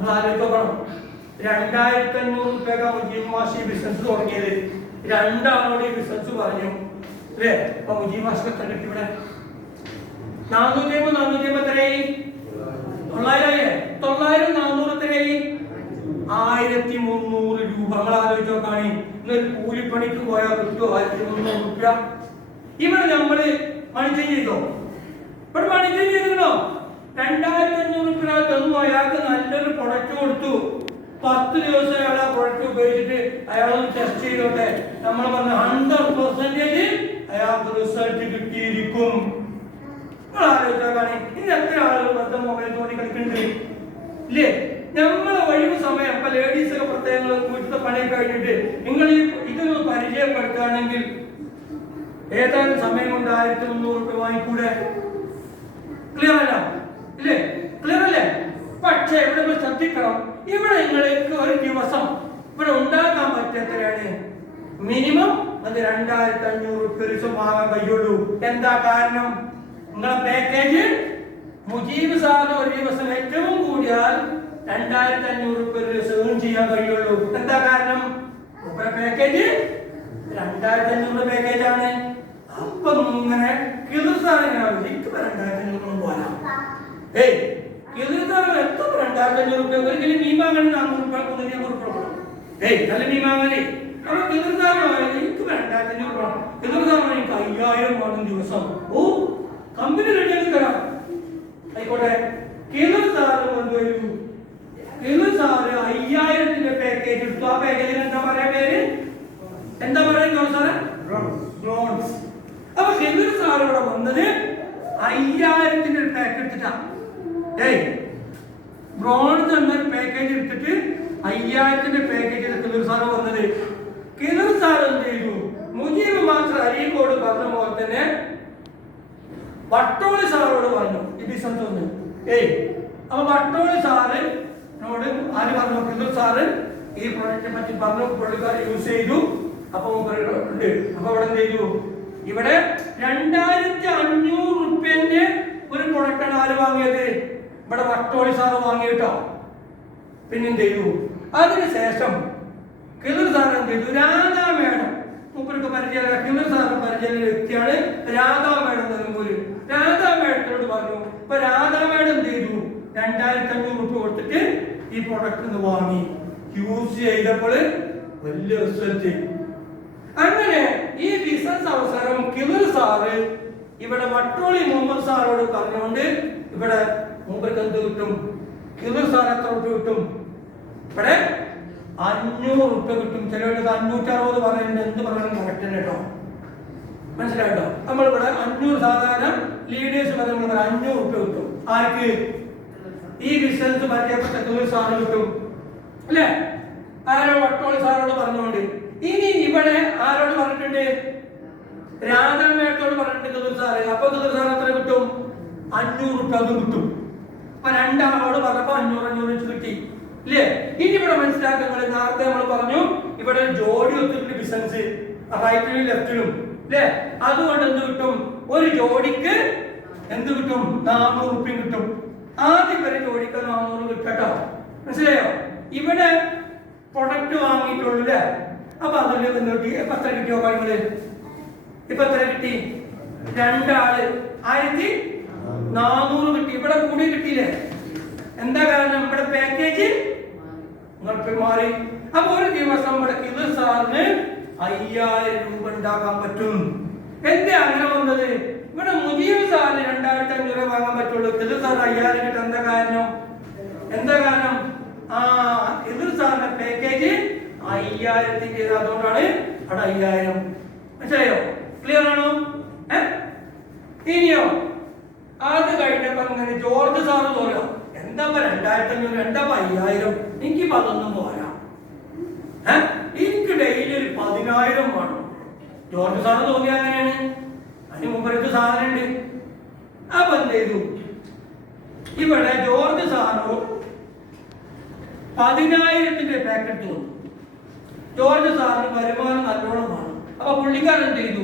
നിങ്ങൾ ആലോചിക്കണം, 2500 രൂപ മുജീബ് മാഷി ബിസിനസ് തുടങ്ങിയത്. രണ്ടാളോട് ഈ ബിസിനസ് പറഞ്ഞു അല്ലേ? അപ്പൊ മുജീബ് മാഷ് എത്ര കിട്ടി? ഇവിടെ 450 എത്രയായി? 900 400 എത്രയായി? 1300 രൂപ. നിങ്ങൾ ആലോചിച്ച് നോക്കാണ്, ഇന്നൊരു കൂലിപ്പണിക്ക് പോയാൽ കിട്ടുമോ 1300 രൂപ? ഇവിടെ നമ്മള് മണിച്ചേഞ്ച് ചെയ്തോ? ഇവിടെ മണിച്ചേഞ്ച് ചെയ്തിരുന്നോ? 2500 രൂപ തന്നു. അയാൾക്ക് നല്ലൊരു പ്രൊഡക്റ്റ് കൊടുത്തു. 10 ദിവസം അയാൾ ആ പ്രൊഡക്റ്റ് ഉപയോഗിച്ചിട്ട് അയാളൊന്ന് ടെസ്റ്റ് ചെയ്തോട്ടെ. നമ്മൾ പറഞ്ഞ 100% അയാൾക്ക് റിസൾട്ട് കിട്ടിയിരിക്കും. ആലോചിച്ചാണ് ഇനി എത്ര ആളുകൾ വെറുതെ മൊബൈൽ തോന്നി കളിക്കുന്നുണ്ട് ഇല്ലേ? നമ്മളെ ഒഴിവ് സമയം ഇപ്പൊ ലേഡീസ് ഒക്കെ പ്രത്യേകം വീട്ടിലെ പണി കഴിഞ്ഞിട്ട് നിങ്ങൾ ഇതൊന്ന് പരിചയപ്പെടുത്തുകയാണെങ്കിൽ ഏതാനും സമയം കൊണ്ട് 1300 രൂപ വാങ്ങിക്കൂടെ? ക്ലിയർ അല്ല ഇല്ലേ? ക്ലിയർ അല്ലേ? പക്ഷേ ഇവിടെ ശ്രദ്ധിക്കണം, ഇവിടെ നിങ്ങൾക്ക് ഒരു ദിവസം ഇവിടെ ഉണ്ടാക്കാൻ പറ്റാത്തവരാണ് മിനിമം അത് 2500 രൂപ ഒരു ദിവസം വാങ്ങാൻ കഴിയുള്ളൂ. എന്താ കാരണം? നിങ്ങളെ പാക്കേജ് മുജീബ് സാറിന് ഒരു ദിവസം ഏറ്റവും കൂടിയാൽ 2500 രൂപ ഒരു ദിവസം ഏൺ ചെയ്യാൻ കഴിയുള്ളൂ. എന്താ കാരണം? പാക്കേജ് 2500 പാക്കേജ് ആണ്. അപ്പൊ ഇങ്ങനെ കിളിർ സാറിന് 2500 പോരാ. ഏയ് കിളിർ സാറ് എത്ര 2500 രൂപ? ഒരു കിലോ മീൻ വാങ്ങാൻ 400 രൂപ 300 രൂപ കൊടുക്കണം. ഏയ് നല്ല മീൻ വാങ്ങാനേ. അപ്പൊ കിളിർ സാറ് എനിക്ക് 2500 രൂപ, കിളിർ സാറിന് എനിക്ക് 5000 വേണം ദിവസം. ഓ കമ്പനി റെഡിയാക്കി തരാം, ആയിക്കോട്ടെ. കിളിർ സാറ് കൊണ്ടുവരൂ. കിളിർ സാറ് 5000 പാക്കേജ് എടുത്തു. ആ പാക്കേജിന് എന്താ പറയാ പേര്? എന്താ പറയുക സാറേ? ബ്രോൺസ്. അപ്പൊ കിളിർ സാർ ഇവിടെ വന്നത് 5000 പാക്ക് എടുത്തിട്ടാ. ഏയ് ബ്രോൺസ് എന്നൊരു പാക്കേജ് എടുത്തിട്ട് 5000 പാക്കേജ് കിളിർ സാർ വന്നത്. കിളിർ സാർ എന്ത് ചെയ്തു? മുജീബ് മാസ്റ്റർ അരീക്കോട് പറഞ്ഞ പോലെ തന്നെ വട്ടോളി സാറോട് പറഞ്ഞു ഈ ബിസിനസ് ഒന്ന്. ഏയ് അപ്പൊ വട്ടോളി സാറിനോട് ആര് പറഞ്ഞു? കിളിർ സാറ് ഈ പ്രൊഡക്റ്റിനെ പറ്റി പറഞ്ഞു. പുള്ളിക്കാർ യൂസ് ചെയ്തു. അപ്പൊ ഉണ്ട്. അപ്പൊ ഇവിടെ എന്ത് ചെയ്തു? ഇവിടെ 2500 രൂപന്റെ ഒരു പ്രൊഡക്റ്റാണ് ആര് വാങ്ങിയത്? ഇവിടെ വട്ടോളി സാറ് വാങ്ങിയിട്ടോ. പിന്നെന്ത് ചെയ്തു? അതിനുശേഷം കിളിർ സാർ എന്ത് ചെയ്തു? രാധാ മേഡം, മൂപ്പർക്ക് പരിചയമുള്ള കിളിർ സാറിന് പരിചയമുള്ള വ്യക്തിയാണ് രാധാ മേഡം നിലമ്പൂര്. രാധാ മേഡത്തിനോട് പറഞ്ഞു. ഇപ്പൊ രാധാ മേഡം എന്ത് ചെയ്തു? 2500 രൂപ കൊടുത്തിട്ട് ഈ പ്രൊഡക്റ്റ് വാങ്ങി. യൂസ് ചെയ്തപ്പോൾ വലിയ റിസൾട്ട്. അങ്ങനെ ഈ ബിസിനസ് അവസരം കിളിർ സാറ് ഇവിടെ വട്ടോളി മുഹമ്മദ് സാറോട് പറഞ്ഞുകൊണ്ട് ഇവിടെ മൂപ്പർക്ക് എന്ത് കിട്ടും? കിളിർ സാർ എത്ര രൂപ കിട്ടും? ഇവിടെ 500 രൂപ കിട്ടും. ചിലവർക്ക് 560 പറയുന്നത് എന്ത് പറഞ്ഞാലും കറക്റ്റ് തന്നെ കേട്ടോ. മനസ്സിലായിട്ടോ? നമ്മളിവിടെ 500 സാധാരണ ലീഡേഴ്സ് നമ്മൾ 500 രൂപ കിട്ടും. ആർക്ക്? ഈ ബിസിനസ് പരിചയപ്പെട്ട കിളിർ സാറിന് കിട്ടും അല്ലേ? ആരോ വട്ടോളി സാറോട് പറഞ്ഞുകൊണ്ട്. ഇനി ഇവിടെ ആരോട് പറഞ്ഞിട്ടുണ്ട്? രാധാ മേഡത്തോട് പറഞ്ഞിട്ടുണ്ട് കിളിർ സാറ്. അപ്പൊ കിളിർ സാർ എത്ര കിട്ടും? 500 രൂപ അതും കിട്ടും. അപ്പൊ രണ്ടാളോട് പറഞ്ഞപ്പോ 500 വെച്ച് കിട്ടി ഇല്ലേ? ഇനി ഇവിടെ മനസ്സിലാക്കുന്നത് നേരത്തെ നമ്മൾ പറഞ്ഞു ഇവിടെ ജോഡി ഒത്തിരി ബിസിനസ് റൈറ്റിലും ലെഫ്റ്റിലും അല്ലേ? അതുകൊണ്ട് എന്ത് കിട്ടും? ഒരു ജോഡിക്ക് എന്ത് കിട്ടും? 400 രൂപ കിട്ടും. ആദ്യം വരെ ജോഡിക്ക് 400 കിട്ടട്ടോ. മനസ്സിലായോ? ഇവിടെ പ്രൊഡക്റ്റ് വാങ്ങിയിട്ടുള്ളൂ അല്ലേ? അപ്പൊ അതിൽ കിട്ടി. ഇപ്പൊ എത്ര കിട്ടിയോ കാര്യങ്ങള്? ഇപ്പൊ എത്ര കിട്ടി? രണ്ടാള് 1400 കിട്ടി. ഇവിടെ കൂടി കിട്ടിയില്ലേ? എന്താ കാരണം? ഇവിടെ പാക്കേജ് മാറി. അപ്പൊ ഒരു ദിവസം ഇവിടെ കിളിർ സാറിന് 5000 രൂപ ഉണ്ടാക്കാൻ പറ്റും. എന്താ അങ്ങനെ വന്നത്? ഇവിടെ മുജീബ് സാറിന് 2500 രൂപ വാങ്ങാൻ പറ്റുള്ളൂ. കിളിർ സാർ 5000 കിട്ടും. എന്താ കാരണം? എന്താ കാരണം? കിളിർ സാറിന്റെ പാക്കേജ് 5000 അതുകൊണ്ടാണ് അവിടെ 5000. മനസ്സിലായോ? ക്ലിയർ ആണോ? ഇനിയോ അത് കഴിഞ്ഞപ്പോ ഇങ്ങനെ ജോർജ് സാറ് തോന്നാം എന്താ 2500 എന്താ 5000? എനിക്കിപ്പോ അതൊന്നും പോരാ. എനിക്ക് ഡെയിലി ഒരു 10000 വേണം. ജോർജ് സാറ് തോന്നിയ അങ്ങനെയാണ്. അതിന് മുമ്പ് സാധനം ഉണ്ട്. അപ്പൊ എന്ത് ചെയ്തു? ഇവിടെ ജോർജ് സാറോ 10000 പാക്കറ്റ് തോന്നും. ജോർജ് സാറിന് വരുമാനം നല്ലോണം വേണം. അപ്പൊ പുള്ളിക്കാരൻ എന്ത് ചെയ്തു?